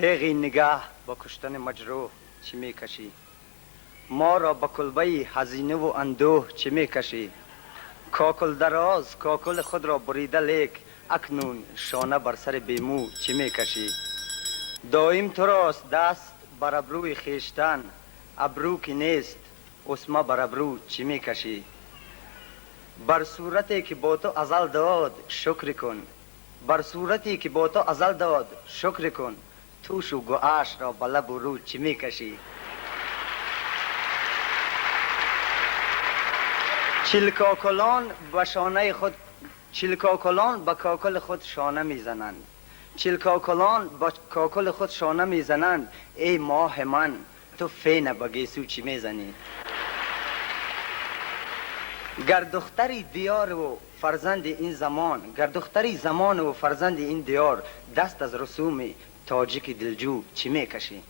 تیغی نگاه با کشتن مجروح چی میکشی؟ ما را با کلبه هزینه و اندوه چی میکشی؟ کاکل دراز کاکل خود را بریده لیک اکنون شانه بر سر بیمو چی میکشی؟ دایم تو راست دست بر ابروی خیشتن، ابرو که نیست اسمه بر ابرو چی میکشی؟ بر صورتی که با تو ازل داد شکر کن، بر صورتی که با تو ازل داد شکر کن، توش و گوهش را به لب و رو چی میکشی؟ چلکاکلان به شانه خود، چلکاکلان به کاکل خود شانه میزنند، چلکاکلان با کاکل خود شانه میزنند. ای ماه من تو فینه به گیسو چی میزنی؟ گر دختری دیار و فرزند این زمان، گر دختری زمان و فرزند این دیار، دست از رسوم تاجیک دلجو چی میکشی؟